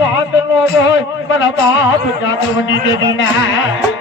વાત નો હોય મારા બાપ જાદવની દેવી ના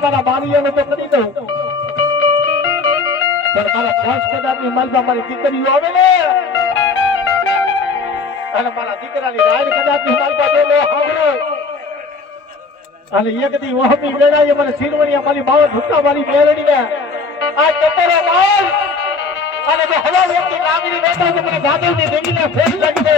મારા બારીઓને તો કરી દઉં પણ મારા પાંચ કદાચની માલમાં મારી દીકરીઓ આવે ને અને મારા દીકરાની રાડ કદાચની માલમાં બોલો સાંભળો અને એક દી વહમી વેળાએ મને સિરવણિયા મારી બાવળ ભૂકા મારી મેળડીને આ ટપરો માલ અને જો હવા વ્યક્તિ લાગણી બેઠા તો મને ગાદલની દેવીને ફેર લાગી દે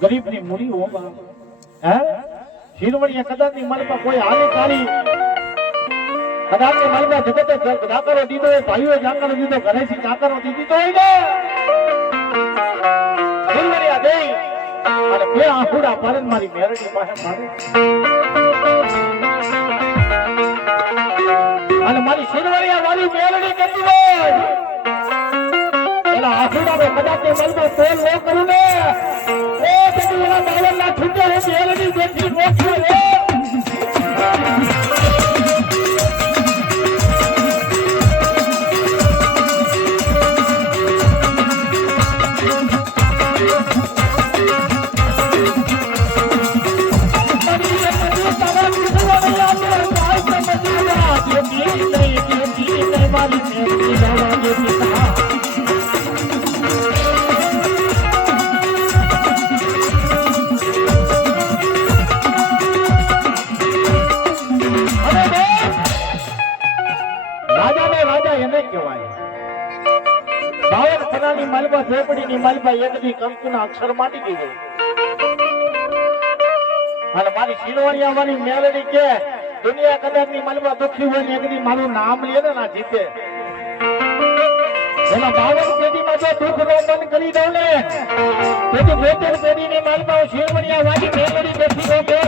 गरीब ની મૂડી હોવા હે શિરવણીયા કદાચની માલમાં કોઈ હાલી કાળી કદાચની માલમાં જગતે જાકરો દીધો એ ભાઈઓ જાકરો દીધો ઘરેથી જાકરો દીધી તો હોય ને શિરવણીયા દેઈ અને બે આહુડા પારન મારી મેરડી પાસે મારે અને મારી શિરવણીયા મારી મેરડી કેતી હોય એલા આહુડા મે કદાચની માલમાં તોલ ન કરું ને બાવળના છૂટે મેલડી બેઠી રોકશે રે અક્ષર માટી ગઈ અને મારી શિરવણીયા મારી મેલડી કે દુનિયા કદાચની માલમાં દુખી હોય ને એકદી મારું નામ લે ને ના જીતે એના 52 પેઢીમાં જો દુઃખ નો મન કરી દઉં ને તો 72 પેઢીની માલમાં શિરવણીયા મારી મેલડી બેઠી હોય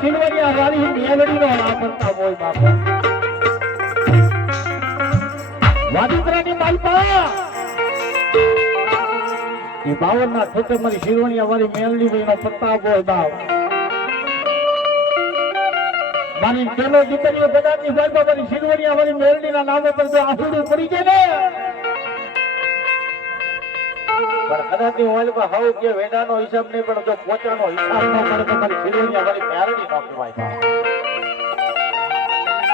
સિલવરિયા વાળી મેલડીનો વાપરતા હોય બાપા વાદિત્રાની માલપા એ 52 ના ઠોકે મારી સિલવરિયા વાળી મેલડી નો પ્રતાપ હોય બાપ મારી પેલો દીકરીઓ કદાચની માલપા મારી સિલવરિયા વાળી મેલડીના નામે પર જો આહુડું પડી જાય ને પણ કદાચની માલપા હાવ કે વેડાનો હિસાબ નહીં પણ જો પોતાનો હિસાબ ન મળે તો મારી સિલવરિયા વાળી મેલડી ન કહેવાય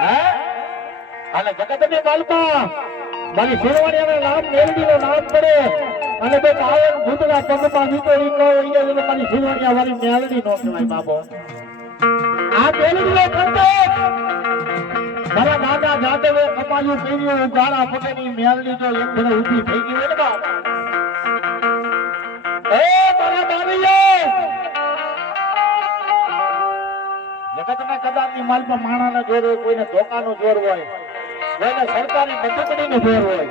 હે અને જગતની માલપા મારી સિલવરિયાના નામ મેલડીનું નામ પડે અને બે કાયમ ભૂતના પગમાં વીટોડી ન હોય એટલે મારી સિલવરિયા વાળી મેલડી ન કહેવાય બાબો આ મેલડીનો કંટો મારા દાદા જાદવે કમાયું કર્યું ગાળા પટેની મેલડી જો એક ભણે ઊભી થઈ ગઈ હોય ને બાપ એ મારા બારીઓ જગતના કદાચની માલમાં માણાના જોર હોય કોઈને ધોકાનો જોર હોય કોઈને સરકારી બંદૂકડીનો જોર હોય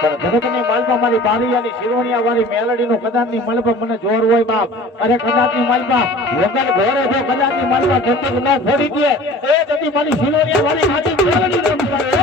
પણ જગતની માલમાં મારી બારીયાની શિરોણિયા વાળી મેલડીનો કદાચની માલમાં મને જોર હોય બાપ અરે કદાચની માલમાં વગર ઘોરે જો કદાચની માલમાં ધંધક ન ફોડી દે એ જતી મારી શિરોણિયા વાળી હાજી મેલડી ન કરે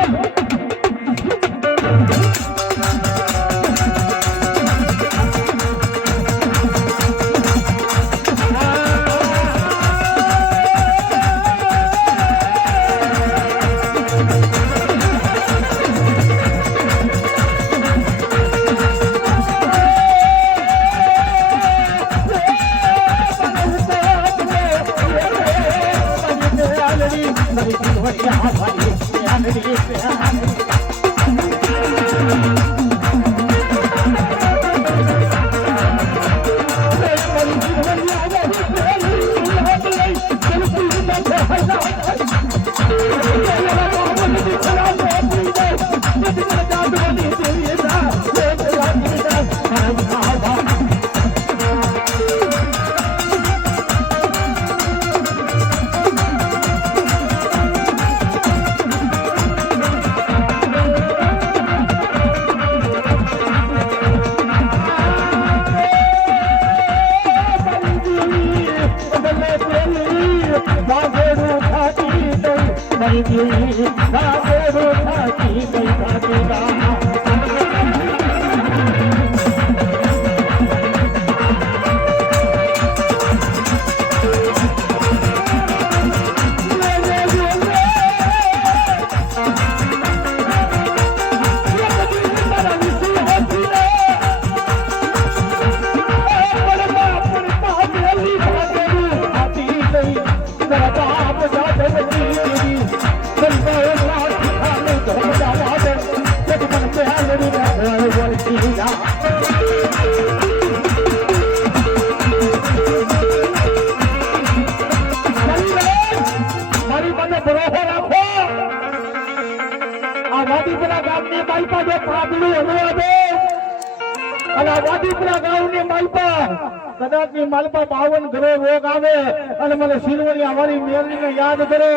કદાચની માલપા 52 ઘરે રોગ આવે અને મને સિલવરિયા વાળી મેલડીને યાદ કરો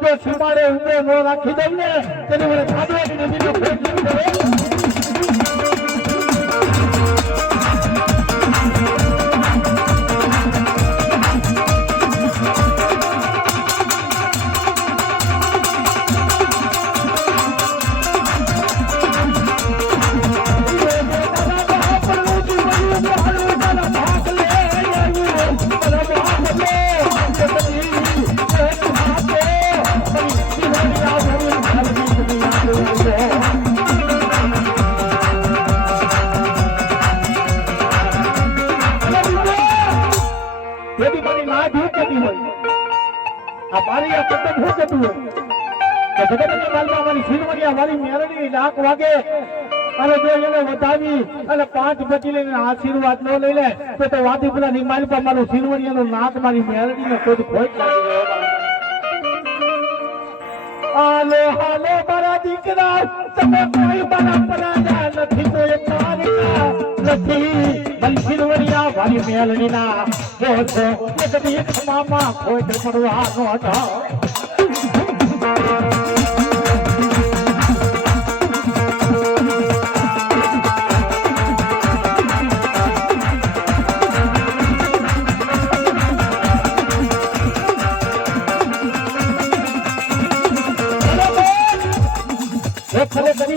તો સીમાડે ઉભો ન રાખી દઉં ને તેની મને ખાધવાની નદીનો ભેટ કરે આશીર્વાદ ન લઈ લે તો વાદીપુરા ની માલપા મારું સિલવરિયાનું નાક મારી મેલડી ને કોઈ ખોટ લાગી ગયો હાલો હાલો મારા દીકરા તમે કોઈ મારા પરાજા નથી કોઈ તારકા નથી મારી સિલવરિયા મારી મેલડી ના જો છો કદી ખમામાં ખોટ પડવા નો હતા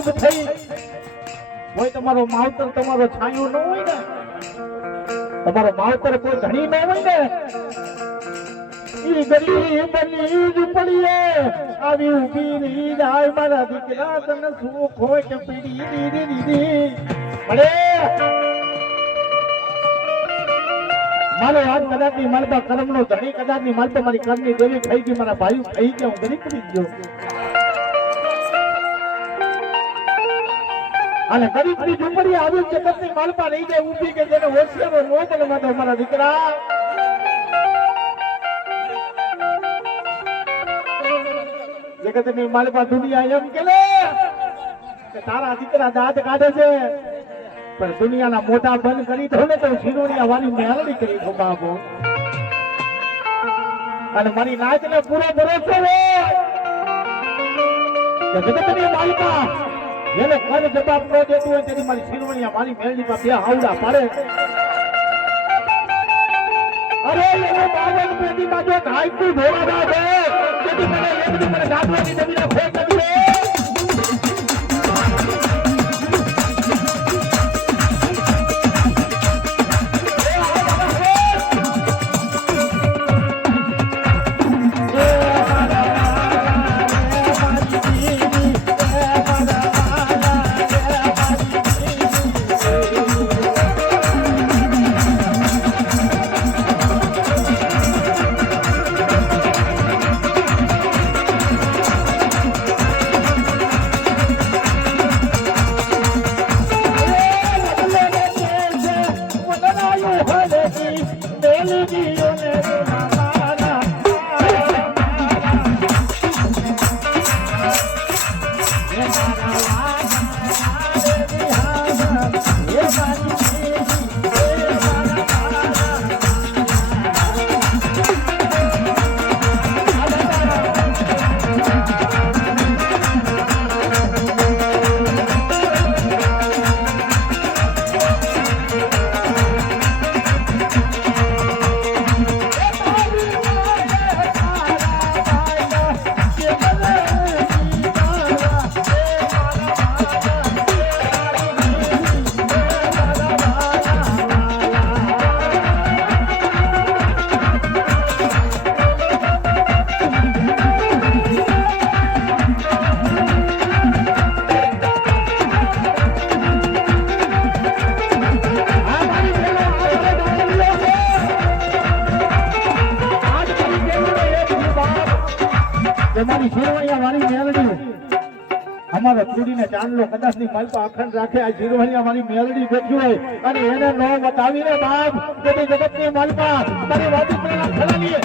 ઉભ થઈ કોઈ તમારો માવતર તમારો છાંયો ન હોય ને, તમારો માવતર કોઈ ધણી ન હોય ને, ઈ ગરીબની ઝૂંપડીએ આવી ઊભી રહી જાય મારા દીકરા, તને સુખ હોય કે પીડી દીદી મળે. મારો હાથ કદાચ ની માલપા કર્મ નો ધણી, કદાચ ની માલપા મારી કર્મની દેવી થઈ ગઈ, મારા ભાઈ થઈ ગયા, હું ગરીબ પડી ગયો. અને ગરીબ ની ઝૂંપડી આવી જગત ની માલપા રહી જાય ઊભી, કે જેને હોશિયારો નો બનવાનો મારા દીકરા. જગત ની માલપા દુનિયા એમ કે તારા દીકરા દાંત કાઢે છે, પણ દુનિયાના મોટા બંધ કરી દો ને તો શિરોડિયા વાળી મેલડી કરી દો બાબો. અને મારી નાચ ને પૂરો ભરોસો છે જગતની માલિકા એને કદ જવાબ ન દેતું હોય તેની મારી શિરોડિયા મારી મેલડી માં બે હાવડા પાડે. અરે એનો બાવન પેટી માં જો ઘાયકું ભોળા છે તેથી મને એકદી મને ગાડવાની જમીન ખોટ નથી. તમારી શિરોડિયા વાળી મેલડી અમારો ચૂડીને ચાંદલો કદાચ ની માલપા અખંડ રાખે, આ શિરોડિયા વાળી મેલડી બેઠી હોય અને એને નો બતાવીને બાપ કે જગત ની માલપા તારી વાતી પ્રેરણા ખલાલીએ.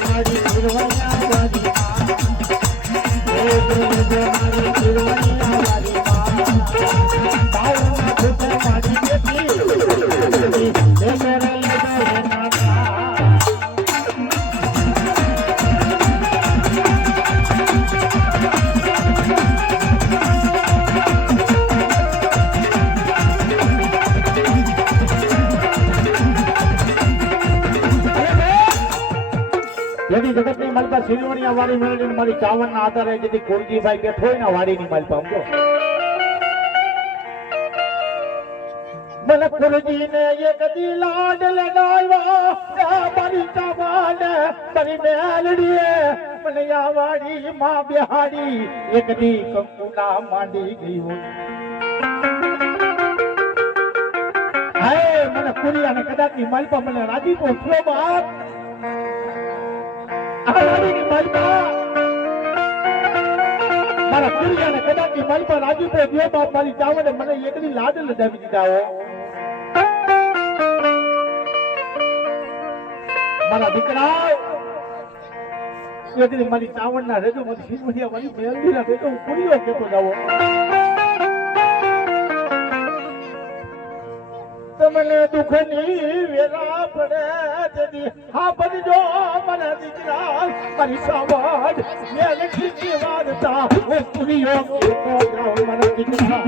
મારી શિરવણિયા વાળી મારી શિરવણિયા વાળી બાવના ધૂતા મારી બેટી જેથી જગતની માલપા શિરવણિયા વાળી મેળવીને મારી ચાવનના આધારે જેથી કુળજીભાઈ બેઠો હોય ને વાડીની માલપા સમજો મને કુળજીને એક દી લાડ લડાવ્યા મારી ચાવન મારી મેલડીએ મને આ વાડી માં બેહાડી એક દી કંકુના માંડી ગઈ હોય હાય મને કુળિયાને કદાચની માલપા મને રાજી પહોંચ્યો બાપ મારા કુરિયાને કદાચની માલપા રાજી પર ગયો બાપ મારી ચાવને મને એકલી લાડ લડાવી દીધા હો મારા દીકરા એકલી મારી ચાવણના રેજો મારી શિરવણિયા વાળી મેલડીના રેજો હું કુરિયો કેતો જાવો તમને દુઃખની વેરા પડે તેથી હા બનજો મને દીકરા મારી સાવડ મેલડીની વાર્તા હું કુરિયો કેતો જાઉં મારા દીકરા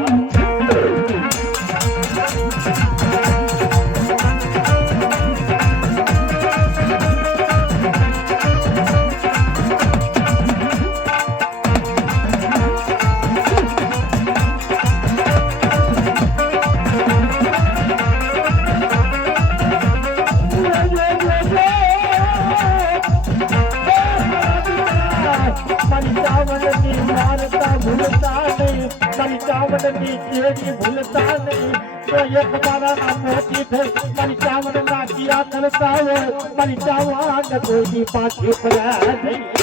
ચાવડની કેડી ભૂલતા નહીં તો એક મારા મોટી થઈ મારી ચાવડ નાખ્યા કરતા હોય મારી ચાવડ કોઈ પાછી પડ્યા નહીં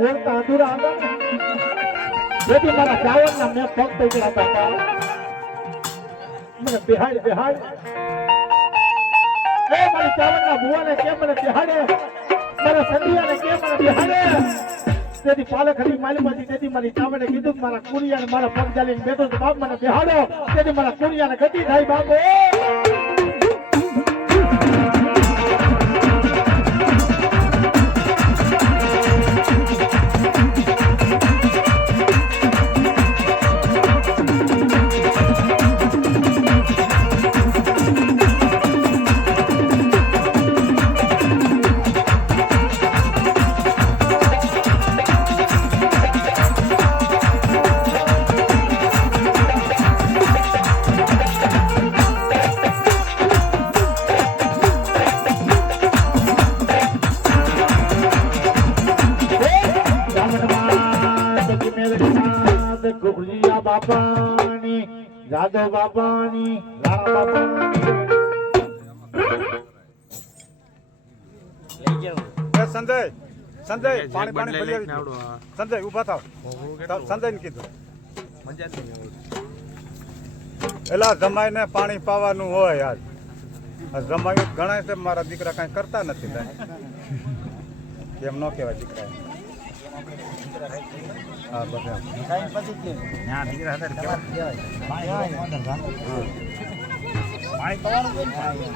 ઓળતા અધૂરા હતા જેથી મારા ચાવણના મેં પગ પકડ્યા હતા મને બિહાડ મારી ચાવણના ભુવાને કેમ મને બિહાડે મારા સંધિયાને કેમ મને બિહાડે તેથી પાલખડી માલીમાંથી તેથી મારી ચાવણે કીધું કે મારા કુરિયાને મારા પગ ચાલીને બેઠો તો બાપ મને બિહાડો તેથી મારા કુરિયાને ગતિ થાય બાપો બાપાની જાદવ બાપાની રાણા બાપાની સંજય પાણી ભરી સંજય ઉભા થાવ સંજય ને કીધું એલા જમાઈ ને પાણી પાવાનું હોય યાર જમાયું ગણાય છે મારા દીકરા કઈ કરતા નથી એમ ન કહેવાય દીકરા હા બધા પાણી